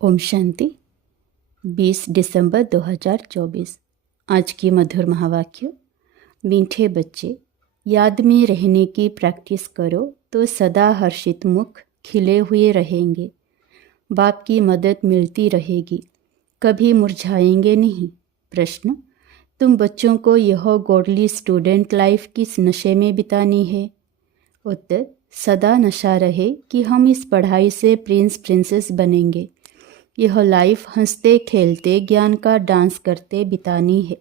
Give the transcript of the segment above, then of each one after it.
ओम शांति। 20 दिसंबर 2024। आज की मधुर महावाक्य। मीठे बच्चे, याद में रहने की प्रैक्टिस करो तो सदा हर्षित मुख खिले हुए रहेंगे। बाप की मदद मिलती रहेगी, कभी मुरझाएंगे नहीं। प्रश्न: तुम बच्चों को यह गॉडली स्टूडेंट लाइफ किस नशे में बितानी है? उत्तर: सदा नशा रहे कि हम इस पढ़ाई से प्रिंस प्रिंसेस बनेंगे। यह लाइफ हंसते खेलते ज्ञान का डांस करते बितानी है।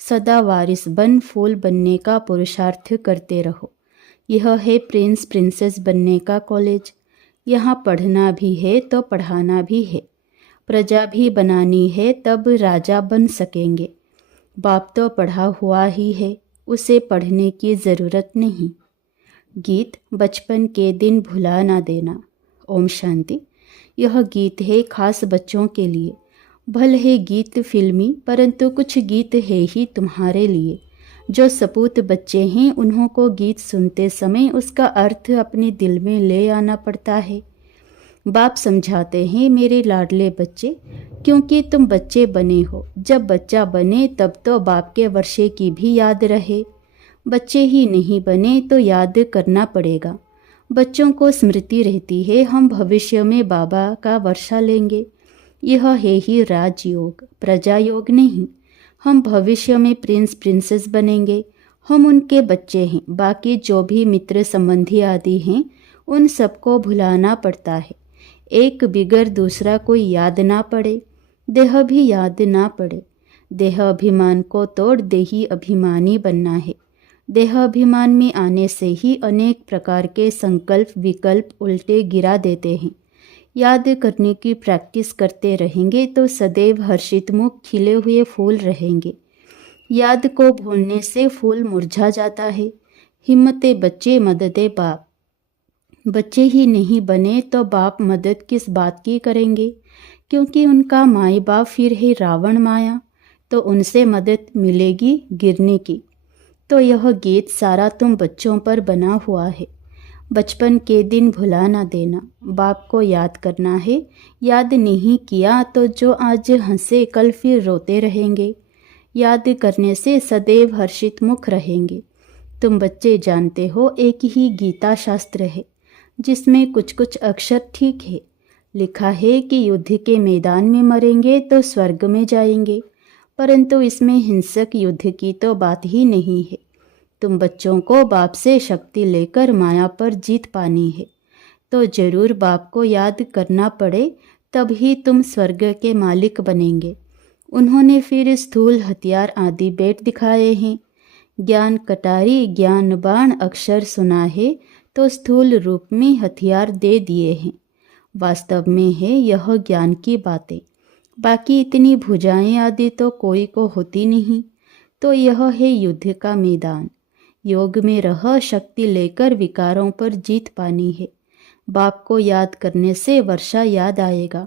सदा वारिस बन फूल बनने का पुरुषार्थ करते रहो। यह है प्रिंस प्रिंसेस बनने का कॉलेज। यहाँ पढ़ना भी है तो पढ़ाना भी है। प्रजा भी बनानी है, तब राजा बन सकेंगे। बाप तो पढ़ा हुआ ही है, उसे पढ़ने की ज़रूरत नहीं। गीत: बचपन के दिन भुला ना देना। ओम शांति। यह गीत है खास बच्चों के लिए। भले है गीत फिल्मी, परंतु कुछ गीत है ही तुम्हारे लिए। जो सपूत बच्चे हैं, उन्हों को गीत सुनते समय उसका अर्थ अपने दिल में ले आना पड़ता है। बाप समझाते हैं, मेरे लाडले बच्चे, क्योंकि तुम बच्चे बने हो। जब बच्चा बने तब तो बाप के वर्षे की भी याद रहे। बच्चे ही नहीं बने तो याद करना पड़ेगा। बच्चों को स्मृति रहती है, हम भविष्य में बाबा का वर्षा लेंगे। यह है ही राजयोग, प्रजा योग नहीं। हम भविष्य में प्रिंस प्रिंसेस बनेंगे। हम उनके बच्चे हैं। बाकी जो भी मित्र संबंधी आदि हैं, उन सबको भुलाना पड़ता है। एक बिगर दूसरा कोई याद ना पड़े, देह भी याद ना पड़े। देह अभिमान को तोड़ देही अभिमानी बनना है। देह अभिमान में आने से ही अनेक प्रकार के संकल्प विकल्प उल्टे गिरा देते हैं। याद करने की प्रैक्टिस करते रहेंगे तो सदैव हर्षित मुख खिले हुए फूल रहेंगे। याद को भूलने से फूल मुरझा जाता है। हिम्मते बच्चे, मददे बाप। बच्चे ही नहीं बने तो बाप मदद किस बात की करेंगे? क्योंकि उनका माई बाप फिर है रावण माया, तो उनसे मदद मिलेगी गिरने की। तो यह गीत सारा तुम बच्चों पर बना हुआ है। बचपन के दिन भुला ना देना। बाप को याद करना है। याद नहीं किया तो जो आज हंसे कल फिर रोते रहेंगे। याद करने से सदैव हर्षित मुख रहेंगे। तुम बच्चे जानते हो, एक ही गीता शास्त्र है जिसमें कुछ कुछ अक्षर ठीक है। लिखा है कि युद्ध के मैदान में मरेंगे तो स्वर्ग में जाएंगे, परंतु इसमें हिंसक युद्ध की तो बात ही नहीं है। तुम बच्चों को बाप से शक्ति लेकर माया पर जीत पानी है, तो जरूर बाप को याद करना पड़े, तब ही तुम स्वर्ग के मालिक बनेंगे। उन्होंने फिर स्थूल हथियार आदि बेट दिखाए हैं। ज्ञान कटारी ज्ञान बाण अक्षर सुना है, तो स्थूल रूप में हथियार दे दिए हैं। वास्तव में है यह ज्ञान की बातें। बाकी इतनी भुजाएं आदि तो कोई को होती नहीं। तो यह है युद्ध का मैदान। योग में रह शक्ति लेकर विकारों पर जीत पानी है। बाप को याद करने से वर्षा याद आएगा।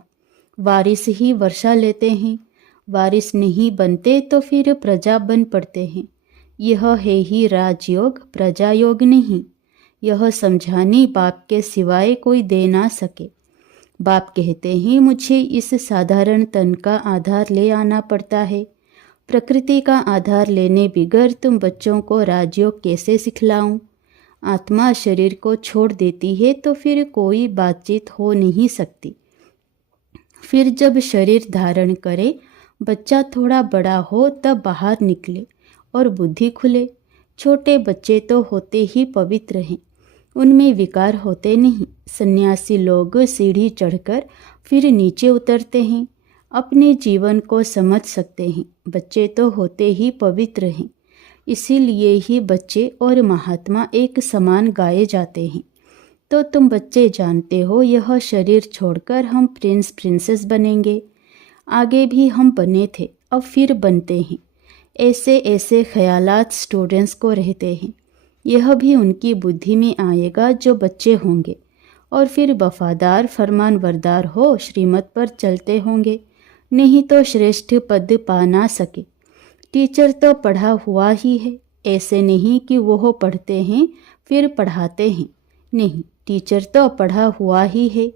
वारिस ही वर्षा लेते हैं। वारिस नहीं बनते तो फिर प्रजा बन पड़ते हैं। यह है ही राजयोग, प्रजा योग नहीं। यह समझानी बाप के सिवाय कोई दे ना सके। बाप कहते हैं, मुझे इस साधारण तन का आधार ले आना पड़ता है। प्रकृति का आधार लेने बिगर तुम बच्चों को राजयोग कैसे सिखलाऊं? आत्मा शरीर को छोड़ देती है तो फिर कोई बातचीत हो नहीं सकती। फिर जब शरीर धारण करे, बच्चा थोड़ा बड़ा हो, तब बाहर निकले और बुद्धि खुले। छोटे बच्चे तो होते ही पवित्र हैं, उनमें विकार होते नहीं। सन्यासी लोग सीढ़ी चढ़कर फिर नीचे उतरते हैं, अपने जीवन को समझ सकते हैं। बच्चे तो होते ही पवित्र हैं, इसीलिए ही बच्चे और महात्मा एक समान गाए जाते हैं। तो तुम बच्चे जानते हो, यह शरीर छोड़कर हम प्रिंस प्रिंसेस बनेंगे। आगे भी हम बने थे, अब फिर बनते हैं। ऐसे ऐसे ख्यालात स्टूडेंट्स को रहते हैं। यह भी उनकी बुद्धि में आएगा जो बच्चे होंगे, और फिर वफादार फरमानबरदार हो श्रीमत पर चलते होंगे, नहीं तो श्रेष्ठ पद पा ना सके। टीचर तो पढ़ा हुआ ही है, ऐसे नहीं कि वो पढ़ते हैं फिर पढ़ाते हैं। नहीं, टीचर तो पढ़ा हुआ ही है।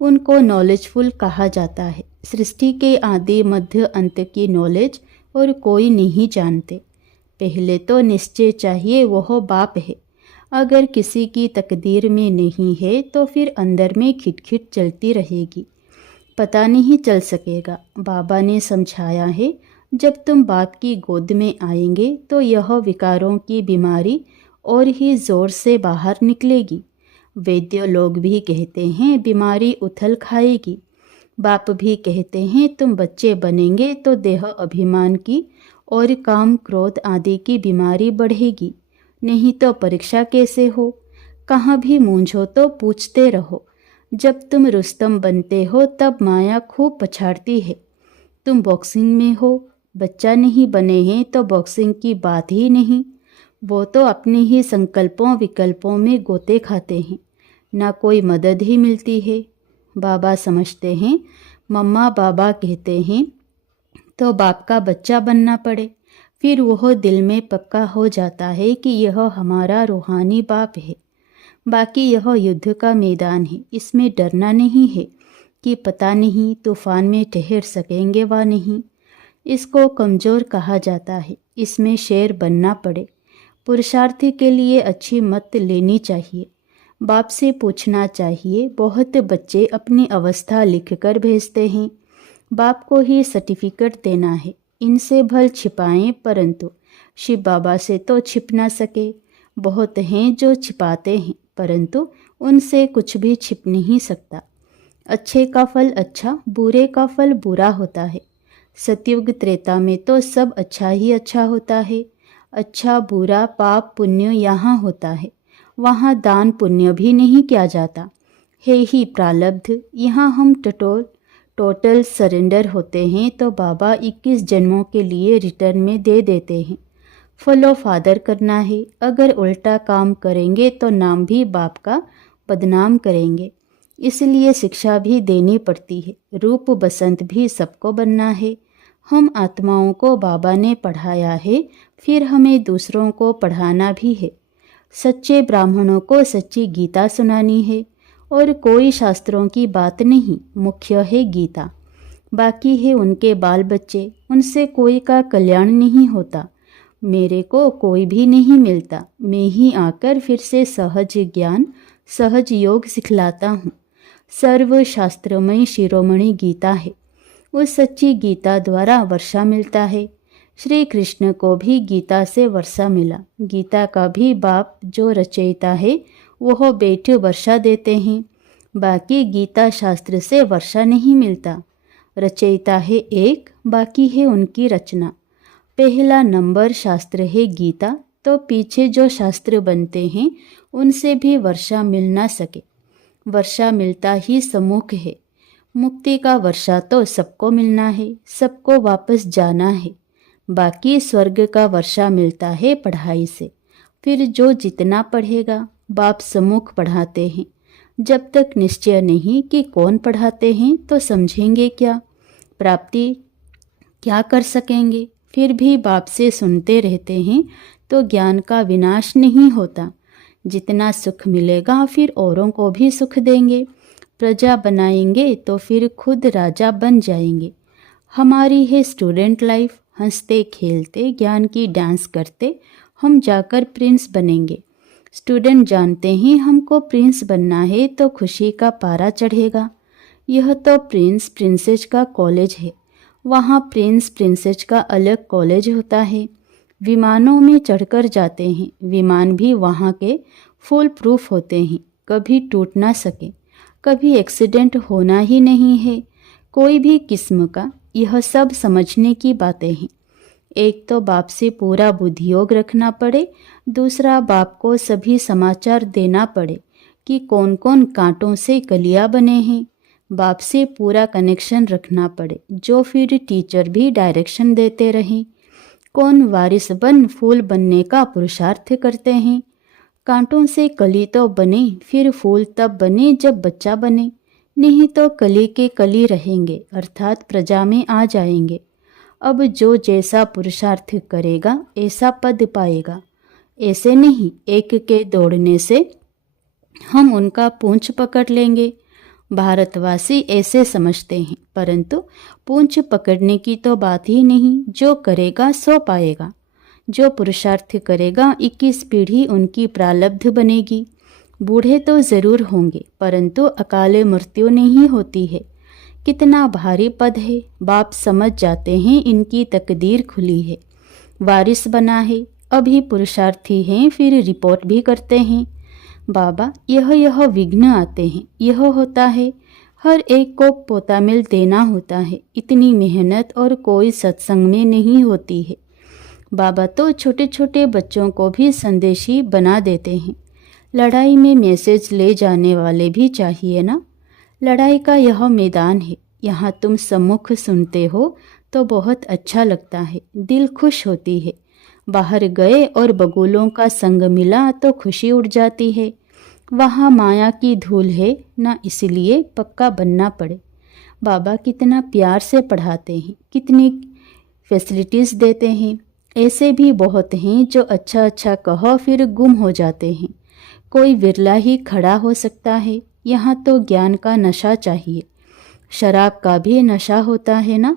उनको नॉलेजफुल कहा जाता है। सृष्टि के आदि मध्य अंत की नॉलेज और कोई नहीं जानते। पहले तो निश्चय चाहिए वह बाप है। अगर किसी की तकदीर में नहीं है तो फिर अंदर में खिटखिट चलती रहेगी, पता नहीं चल सकेगा। बाबा ने समझाया है, जब तुम बाप की गोद में आएंगे तो यह विकारों की बीमारी और ही ज़ोर से बाहर निकलेगी। वैद्य लोग भी कहते हैं बीमारी उथल खाएगी। बाप भी कहते हैं तुम बच्चे बनेंगे तो देह अभिमान की और काम क्रोध आदि की बीमारी बढ़ेगी। नहीं तो परीक्षा कैसे हो? कहाँ भी मूंझो तो पूछते रहो। जब तुम रुस्तम बनते हो तब माया खूब पछाड़ती है। तुम बॉक्सिंग में हो, बच्चा नहीं बने हैं तो बॉक्सिंग की बात ही नहीं। वो तो अपने ही संकल्पों विकल्पों में गोते खाते हैं, ना कोई मदद ही मिलती है। बाबा समझते हैं मम्मा बाबा कहते हैं तो बाप का बच्चा बनना पड़े। फिर वह दिल में पक्का हो जाता है कि यह हमारा रूहानी बाप है। बाकी यह युद्ध का मैदान है, इसमें डरना नहीं है कि पता नहीं तूफान में ठहर सकेंगे व नहीं। इसको कमज़ोर कहा जाता है, इसमें शेर बनना पड़े। पुरुषार्थी के लिए अच्छी मत लेनी चाहिए। बाप से पूछना चाहिए। बहुत बच्चे अपनी अवस्था लिखकर भेजते हैं, बाप को ही सर्टिफिकेट देना है। इनसे भल छिपाएं, परंतु शिव बाबा से तो छिप ना सके। बहुत हैं जो छिपाते हैं, परंतु उनसे कुछ भी छिप नहीं सकता। अच्छे का फल अच्छा, बुरे का फल बुरा होता है। सतयुग त्रेता में तो सब अच्छा ही अच्छा होता है। अच्छा बुरा पाप पुण्य यहाँ होता है, वहाँ दान पुण्य भी नहीं किया जाता है ही प्रारब्ध। यहाँ हम टोटल सरेंडर होते हैं तो बाबा 21 जन्मों के लिए रिटर्न में दे देते हैं। फॉलो फादर करना है। अगर उल्टा काम करेंगे तो नाम भी बाप का बदनाम करेंगे। इसलिए शिक्षा भी देनी पड़ती है। रूप बसंत भी सबको बनना है। हम आत्माओं को बाबा ने पढ़ाया है, फिर हमें दूसरों को पढ़ाना भी है। सच्चे ब्राह्मणों को सच्ची गीता सुनानी है और कोई शास्त्रों की बात नहीं, मुख्य है गीता। बाकी है उनके बाल बच्चे, उनसे कोई का कल्याण नहीं होता। मेरे को कोई भी नहीं मिलता, मैं ही आकर फिर से सहज ज्ञान सहज योग सिखलाता हूँ। सर्व शास्त्रमय शिरोमणि गीता है। उस सच्ची गीता द्वारा वर्षा मिलता है। श्री कृष्ण को भी गीता से वर्षा मिला। गीता का भी बाप जो रचयिता है वह बैठे वर्षा देते हैं। बाकी गीता शास्त्र से वर्षा नहीं मिलता। रचयिता है एक, बाकी है उनकी रचना। पहला नंबर शास्त्र है गीता, तो पीछे जो शास्त्र बनते हैं उनसे भी वर्षा मिल ना सके। वर्षा मिलता ही सम्मुख है। मुक्ति का वर्षा तो सबको मिलना है, सबको वापस जाना है। बाकी स्वर्ग का वर्षा मिलता है पढ़ाई से। फिर जो जितना पढ़ेगा, बाप सम्मुख पढ़ाते हैं। जब तक निश्चय नहीं कि कौन पढ़ाते हैं तो समझेंगे क्या, प्राप्ति क्या कर सकेंगे। फिर भी बाप से सुनते रहते हैं तो ज्ञान का विनाश नहीं होता। जितना सुख मिलेगा फिर औरों को भी सुख देंगे। प्रजा बनाएंगे तो फिर खुद राजा बन जाएंगे। हमारी है स्टूडेंट लाइफ, हंसते खेलते ज्ञान की डांस करते हम जाकर प्रिंस बनेंगे। स्टूडेंट जानते हैं हमको प्रिंस बनना है तो खुशी का पारा चढ़ेगा। यह तो प्रिंस प्रिंसेस का कॉलेज है, वहाँ प्रिंस प्रिंसेस का अलग कॉलेज होता है। विमानों में चढ़कर जाते हैं, विमान भी वहाँ के फुल प्रूफ होते हैं, कभी टूट ना सके, कभी एक्सीडेंट होना ही नहीं है कोई भी किस्म का। यह सब समझने की बातें हैं। एक तो बाप से पूरा बुद्धियोग रखना पड़े, दूसरा बाप को सभी समाचार देना पड़े कि कौन कौन कांटों से कलियां बने हैं। बाप से पूरा कनेक्शन रखना पड़े, जो फिर टीचर भी डायरेक्शन देते रहें। कौन वारिस बन फूल बनने का पुरुषार्थ करते हैं। कांटों से कली तो बने, फिर फूल तब बने जब बच्चा बने, नहीं तो कली के कली रहेंगे, अर्थात प्रजा में आ जाएंगे। अब जो जैसा पुरुषार्थ करेगा ऐसा पद पाएगा। ऐसे नहीं एक के दौड़ने से हम उनका पूंछ पकड़ लेंगे। भारतवासी ऐसे समझते हैं, परंतु पूंछ पकड़ने की तो बात ही नहीं। जो करेगा सो पाएगा। जो पुरुषार्थ करेगा 21 पीढ़ी उनकी प्रारब्ध बनेगी। बूढ़े तो ज़रूर होंगे, परंतु अकाले मृत्यु नहीं होती है। कितना भारी पद है। बाप समझ जाते हैं इनकी तकदीर खुली है, वारिस बना है। अभी पुरुषार्थी हैं, फिर रिपोर्ट भी करते हैं। बाबा यह विघ्न आते हैं, यह होता है। हर एक को पोता मिल देना होता है। इतनी मेहनत और कोई सत्संग में नहीं होती है। बाबा तो छोटे छोटे बच्चों को भी संदेशी बना देते हैं। लड़ाई में मैसेज ले जाने वाले भी चाहिए ना। लड़ाई का यह मैदान है। यहाँ तुम सम्मुख सुनते हो तो बहुत अच्छा लगता है, दिल खुश होती है। बाहर गए और बगुलों का संग मिला तो खुशी उड़ जाती है। वहाँ माया की धूल है ना, इसलिए पक्का बनना पड़े। बाबा कितना प्यार से पढ़ाते हैं, कितनी फैसिलिटीज़ देते हैं। ऐसे भी बहुत हैं जो अच्छा अच्छा कहो फिर गुम हो जाते हैं। कोई विरला ही खड़ा हो सकता है। यहाँ तो ज्ञान का नशा चाहिए। शराब का भी नशा होता है ना।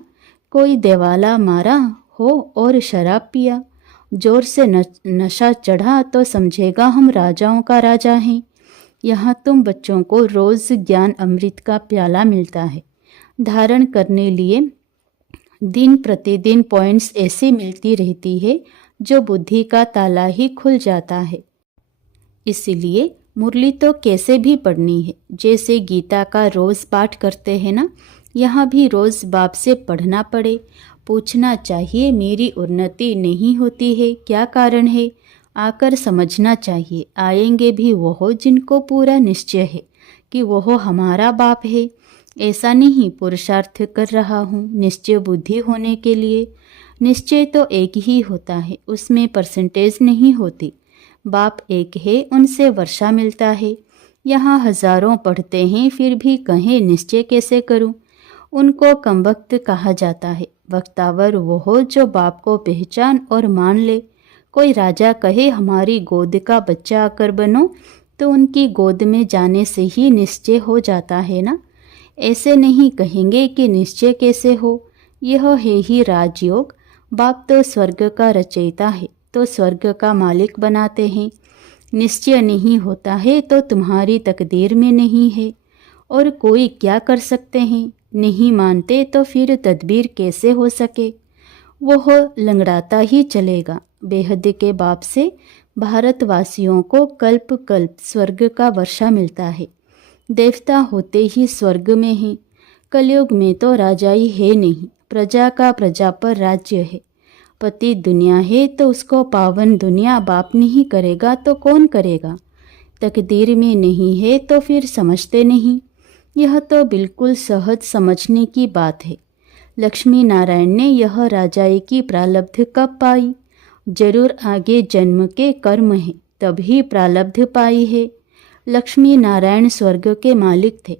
कोई देवाला मारा हो और शराब पिया, जोर से नशा चढ़ा तो समझेगा हम राजाओं का राजा हैं। यहाँ तुम बच्चों को रोज़ ज्ञान अमृत का प्याला मिलता है। धारण करने लिए दिन प्रतिदिन पॉइंट्स ऐसी मिलती रहती है जो बुद्धि का ताला ही खुल जाता है। इसलिए मुरली तो कैसे भी पढ़नी है। जैसे गीता का रोज़ पाठ करते हैं ना, यहाँ भी रोज़ बाप से पढ़ना पड़े। पूछना चाहिए मेरी उन्नति नहीं होती है, क्या कारण है। आकर समझना चाहिए। आएंगे भी वह जिनको पूरा निश्चय है कि वह हमारा बाप है। ऐसा नहीं पुरुषार्थ कर रहा हूँ निश्चय बुद्धि होने के लिए। निश्चय तो एक ही होता है, उसमें परसेंटेज नहीं होती। बाप एक है, उनसे वर्षा मिलता है। यहाँ हजारों पढ़ते हैं, फिर भी कहें निश्चय कैसे करूं। उनको कमबख्त कहा जाता है। वक्तावर वो हो जो बाप को पहचान और मान ले। कोई राजा कहे हमारी गोद का बच्चा आकर बनो, तो उनकी गोद में जाने से ही निश्चय हो जाता है ना। ऐसे नहीं कहेंगे कि निश्चय कैसे हो। यह है ही राजयोग। बाप तो स्वर्ग का रचयिता है, तो स्वर्ग का मालिक बनाते हैं। निश्चय नहीं होता है तो तुम्हारी तकदीर में नहीं है, और कोई क्या कर सकते हैं। नहीं मानते तो फिर तदबीर कैसे हो सके। वह लंगड़ाता ही चलेगा। बेहद के बाप से भारतवासियों को कल्प कल्प स्वर्ग का वर्षा मिलता है। देवता होते ही स्वर्ग में हैं। कलयुग में तो राजाई है नहीं, प्रजा का प्रजा पर राज्य है। पति दुनिया है तो उसको पावन दुनिया बाप नहीं करेगा तो कौन करेगा। तकदीर में नहीं है तो फिर समझते नहीं। यह तो बिल्कुल सहज समझने की बात है। लक्ष्मी नारायण ने यह राजाई की प्रारब्ध कब पाई। जरूर आगे जन्म के कर्म है, तभी प्रारब्ध पाई है। लक्ष्मी नारायण स्वर्ग के मालिक थे।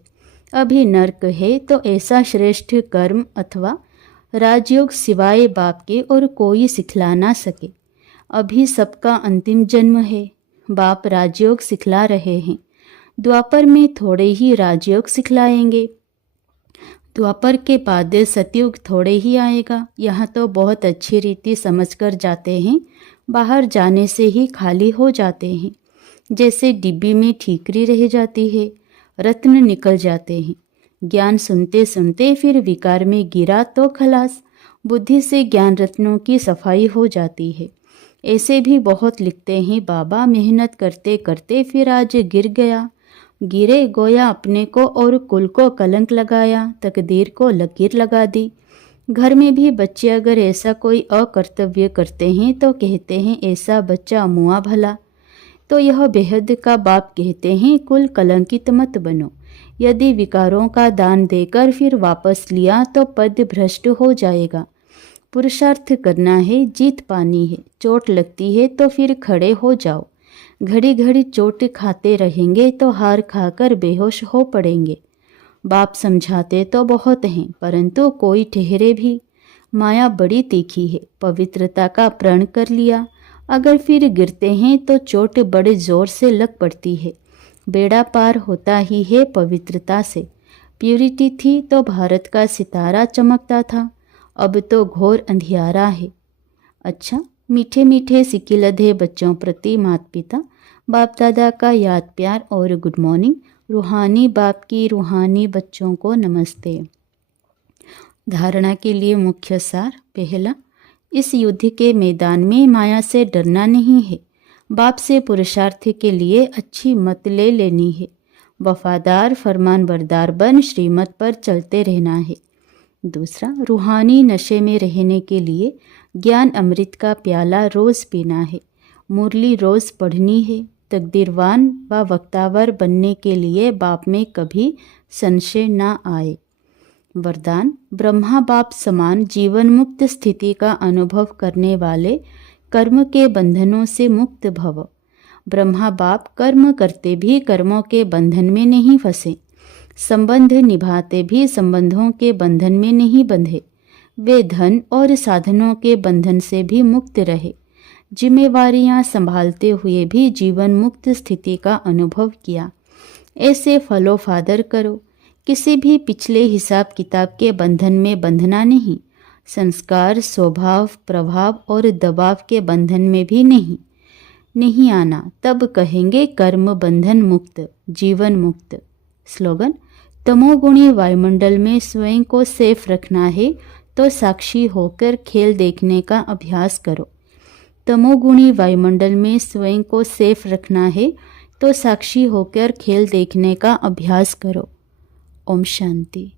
अभी नर्क है तो ऐसा श्रेष्ठ कर्म अथवा राजयोग सिवाय बाप के और कोई सिखला ना सके। अभी सबका अंतिम जन्म है। बाप राजयोग सिखला रहे हैं। द्वापर में थोड़े ही राजयोग सिखलाएंगे। द्वापर के बाद सतयुग थोड़े ही आएगा। यहाँ तो बहुत अच्छी रीति समझकर जाते हैं, बाहर जाने से ही खाली हो जाते हैं। जैसे डिब्बी में ठीकरी रह जाती है, रत्न निकल जाते हैं। ज्ञान सुनते सुनते फिर विकार में गिरा तो खलास। बुद्धि से ज्ञान रत्नों की सफाई हो जाती है। ऐसे भी बहुत लिखते हैं, बाबा मेहनत करते करते फिर आज गिर गया। गिरे गोया अपने को और कुल को कलंक लगाया, तकदीर को लकीर लगा दी। घर में भी बच्चे अगर ऐसा कोई अकर्तव्य करते हैं तो कहते हैं ऐसा बच्चा मुआ भला। तो यह बेहद का बाप कहते हैं कुल कलंकित मत बनो। यदि विकारों का दान देकर फिर वापस लिया तो पद भ्रष्ट हो जाएगा। पुरुषार्थ करना है, जीत पानी है। चोट लगती है तो फिर खड़े हो जाओ। घड़ी घड़ी चोट खाते रहेंगे तो हार खाकर बेहोश हो पड़ेंगे। बाप समझाते तो बहुत हैं, परंतु कोई ठहरे भी। माया बड़ी तीखी है। पवित्रता का प्रण कर लिया, अगर फिर गिरते हैं तो चोट बड़े जोर से लग पड़ती है। बेड़ा पार होता ही है पवित्रता से। प्यूरिटी थी तो भारत का सितारा चमकता था, अब तो घोर अंधियारा है। अच्छा, मीठे मीठे सिकिलधे बच्चों प्रति माता पिता बाप दादा का याद प्यार और गुड मॉर्निंग। रूहानी बाप की रूहानी बच्चों को नमस्ते। धारणा के लिए मुख्य सार। पहला, इस युद्ध के मैदान में माया से डरना नहीं है। बाप से पुरुषार्थ के लिए अच्छी मत ले लेनी है। वफादार फरमानबरदार बन श्रीमत पर चलते रहना है। दूसरा, रूहानी नशे में रहने के लिए ज्ञान अमृत का प्याला रोज़ पीना है। मुरली रोज़ पढ़नी है। तकदीरवान व वक्तावर बनने के लिए बाप में कभी संशय न आए। वरदान, ब्रह्मा बाप समान जीवन मुक्त स्थिति का अनुभव करने वाले कर्म के बंधनों से मुक्त भव। ब्रह्मा बाप कर्म करते भी कर्मों के बंधन में नहीं फंसे, संबंध निभाते भी संबंधों के बंधन में नहीं बंधे। वे धन और साधनों के बंधन से भी मुक्त रहे। जिम्मेवारियां संभालते हुए भी जीवन मुक्त स्थिति का अनुभव किया। ऐसे फॉलो फादर करो। किसी भी पिछले हिसाब किताब के बंधन में बंधना नहीं। संस्कार, स्वभाव, प्रभाव और दबाव के बंधन में भी नहीं आना। तब कहेंगे कर्म बंधन मुक्त, जीवन मुक्त। स्लोगन, तमोगुणी वायुमंडल में स्वयं को सेफ रखना है तो साक्षी होकर खेल देखने का अभ्यास करो। तमोगुणी वायुमंडल में स्वयं को सेफ रखना है तो साक्षी होकर खेल देखने का अभ्यास करो। ओम शांति।